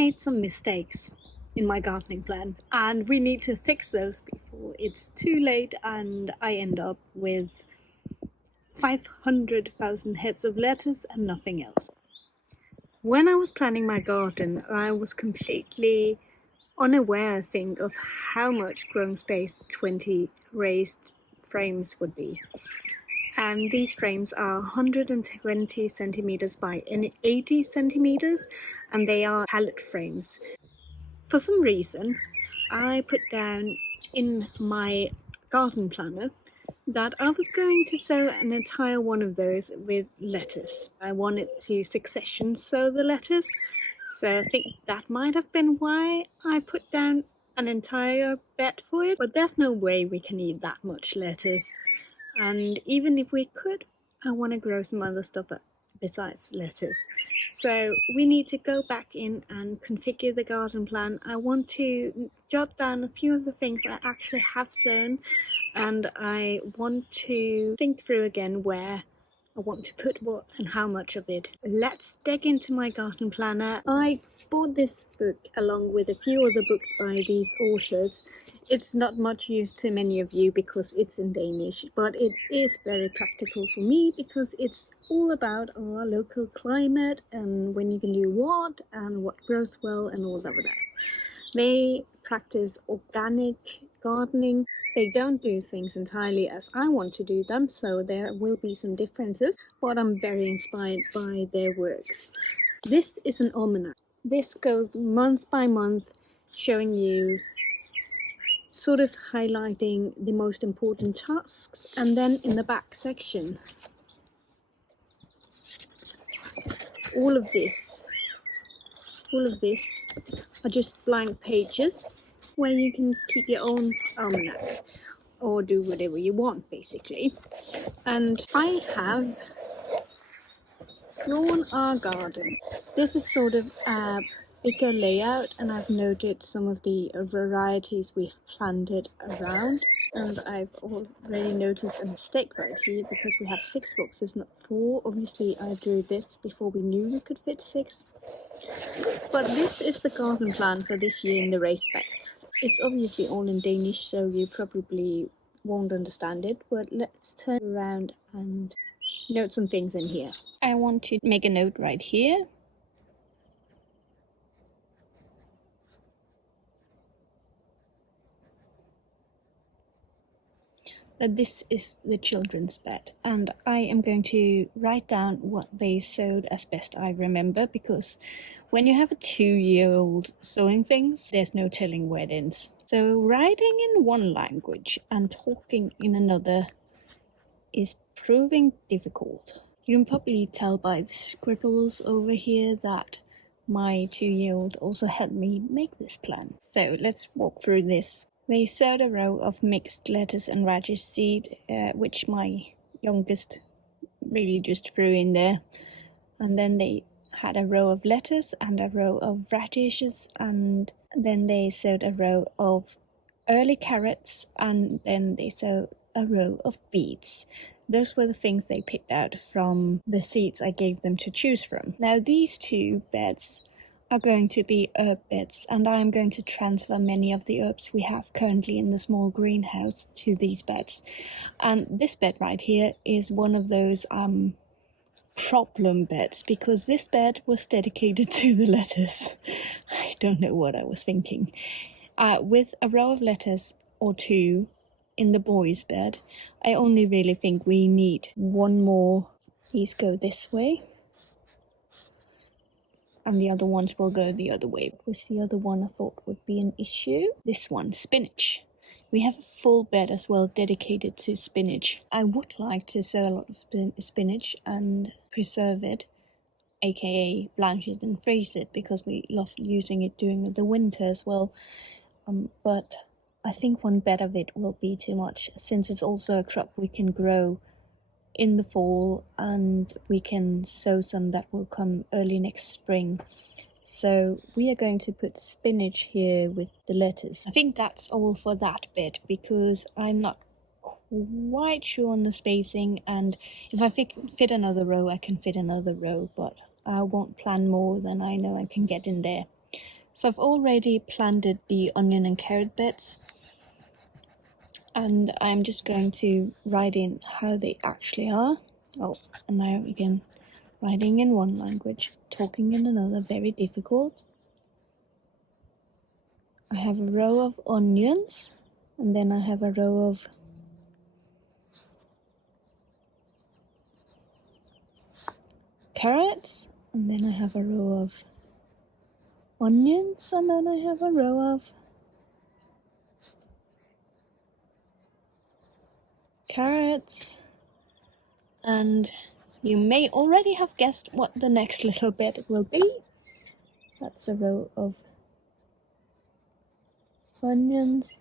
made some mistakes in my gardening plan, and we need to fix those before it's too late and I end up with 500,000 heads of lettuce and nothing else. When I was planning my garden, I was completely unaware, I think, of how much growing space 20 raised frames would be. And these frames are 120 centimeters by 80 centimeters, and they are pallet frames. For some reason, I put down in my garden planner that I was going to sow an entire one of those with lettuce. I wanted to succession sow the lettuce, so I think that might have been why I put down an entire bed for it. But there's no way we can eat that much lettuce, and even if we could, I want to grow some other stuff besides lettuce. So we need to go back in and configure the garden plan. I want to jot down a few of the things I actually have sown, and I want to think through again where I want to put what and how much of it. Let's dig into my garden planner. I bought this book along with a few other books by these authors. It's not much use to many of you because it's in Danish, but it is very practical for me because it's all about our local climate and when you can do what and what grows well and all that. They practice organic gardening. They don't do things entirely as I want to do them, so there will be some differences, but I'm very inspired by their works. This is an almanac. This goes month by month, showing you, sort of highlighting the most important tasks, and then in the back section, all of this are just blank pages where you can keep your own almanac or do whatever you want basically. And I have drawn our garden. This is sort of a bigger layout, and I've noted some of the varieties we've planted around, and I've already noticed a mistake right here because we have 6 boxes, not 4. Obviously I drew this before we knew we could fit 6. But this is the garden plan for this year in the raised beds. It's obviously all in Danish, so you probably won't understand it, but let's turn around and note some things in here. I want to make a note right here. That this is the children's bed, and I am going to write down what they sewed as best I remember, because when you have a 2-year-old sewing things, there's no telling where it ends. So writing in one language and talking in another is proving difficult. You can probably tell by the scribbles over here that my 2-year-old also helped me make this plan. So let's walk through this. They sowed a row of mixed lettuce and radish seed, which my youngest really just threw in there. And then they had a row of lettuce and a row of radishes, and then they sowed a row of early carrots, and then they sowed a row of beets. Those were the things they picked out from the seeds I gave them to choose from. Now these 2 beds are going to be herb beds, and I am going to transfer many of the herbs we have currently in the small greenhouse to these beds. And this bed right here is one of those problem beds, because this bed was dedicated to the lettuce. I don't know what I was thinking. With a row of lettuce or 2 in the boys' bed, I only really think we need 1 more. These go this way, and the other ones will go the other way. With the other one I thought would be an issue. This one, spinach. We have a full bed as well dedicated to spinach. I would like to sow a lot of spinach and preserve it, aka blanch it and freeze it, because we love using it during the winter as well. But I think 1 bed of it will be too much, since it's also a crop we can grow in the fall, and we can sow some that will come early next spring. So we are going to put spinach here with the lettuce. I think that's all for that bed, because I'm not quite sure on the spacing, and if I fit another row, I can fit another row, but I won't plan more than I know I can get in there. So I've already planted the onion and carrot beds, and I'm just going to write in how they actually are. Oh, and now again, writing in one language, talking in another, very difficult. I have a row of onions, and then I have a row of carrots, and then I have a row of onions, and then I have a row of carrots, and you may already have guessed what the next little bit will be. That's a row of onions,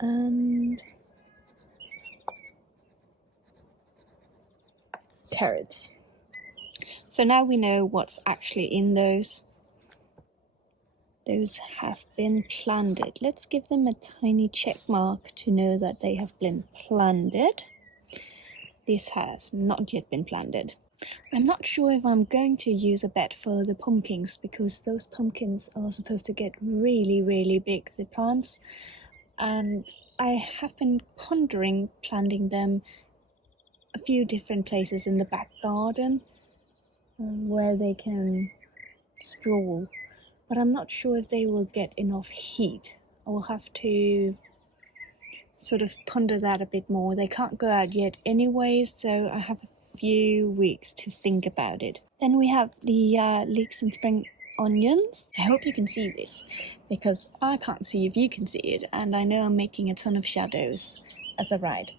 and carrots. So now we know what's actually in those. Those have been planted. Let's give them a tiny check mark to know that they have been planted. This has not yet been planted. I'm not sure if I'm going to use a bed for the pumpkins, because those pumpkins are supposed to get really, really big, the plants. And I have been pondering planting them a few different places in the back garden where they can sprawl. But I'm not sure if they will get enough heat. I will have to sort of ponder that a bit more. They can't go out yet anyway, so I have a few weeks to think about it. Then we have the leeks and spring onions. I hope you can see this, because I can't see if you can see it, and I know I'm making a ton of shadows as I write.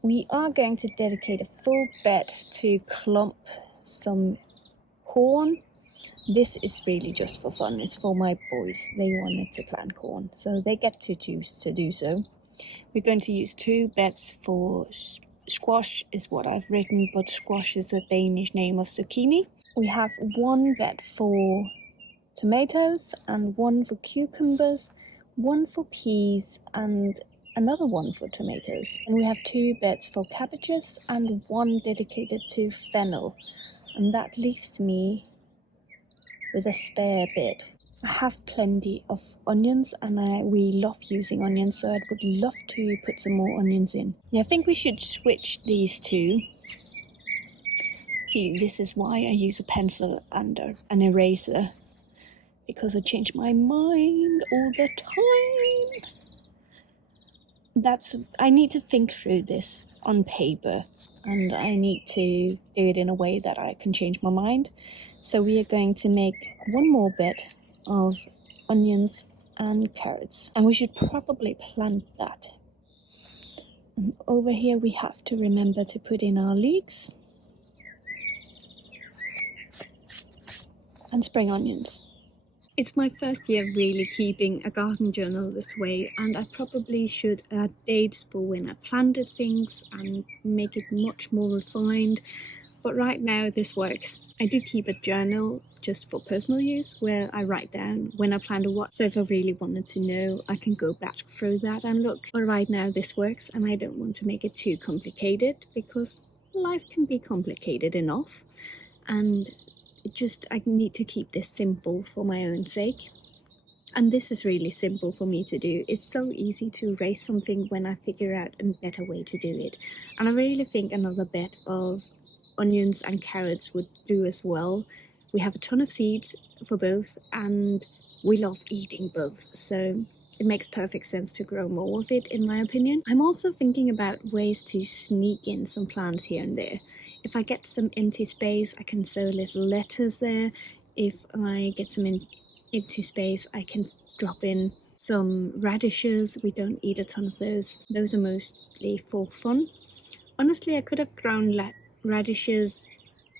We are going to dedicate a full bed to clump some corn. This is really just for fun. It's for my boys. They wanted to plant corn, so they get to choose to do so. We're going to use 2 beds for squash, is what I've written, but squash is the Danish name of zucchini. We have 1 bed for tomatoes, and 1 for cucumbers, 1 for peas, and another 1 for tomatoes. And we have 2 beds for cabbages and 1 dedicated to fennel. And that leaves me with a spare bed. I have plenty of onions, and we love using onions, so I would love to put some more onions in. Yeah, I think we should switch these two. See, this is why I use a pencil and an eraser, because I change my mind all the time. I need to think through this on paper, and I need to do it in a way that I can change my mind. So we are going to make 1 more bed of onions and carrots, and we should probably plant that. And over here we have to remember to put in our leeks and spring onions. It's my first year really keeping a garden journal this way, and I probably should add dates for when I planted things and make it much more refined. But right now this works. I do keep a journal just for personal use, where I write down when I planted what. So if I really wanted to know, I can go back through that and look. But right now this works, and I don't want to make it too complicated, because life can be complicated enough. And I need to keep this simple for my own sake. And this is really simple for me to do. It's so easy to erase something when I figure out a better way to do it. And I really think another bed of onions and carrots would do as well. We have a ton of seeds for both, and we love eating both, so it makes perfect sense to grow more of it, in my opinion. I'm also thinking about ways to sneak in some plants here and there. If I get some empty space, I can sow little lettuce there. If I get some empty space, I can drop in some radishes. We don't eat a ton of those. Those are mostly for fun. Honestly, I could have grown radishes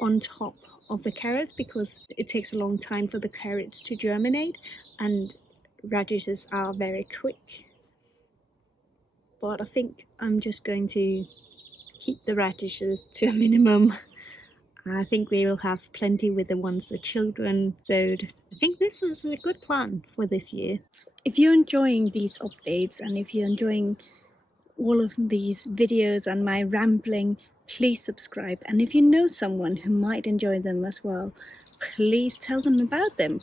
on top of the carrots, because it takes a long time for the carrots to germinate, and radishes are very quick. But I think I'm just going to keep the radishes to a minimum. I think we will have plenty with the ones the children sowed. I think this is a good plan for this year. If you're enjoying these updates, and if you're enjoying all of these videos and my rambling, please subscribe. And if you know someone who might enjoy them as well, please tell them about them.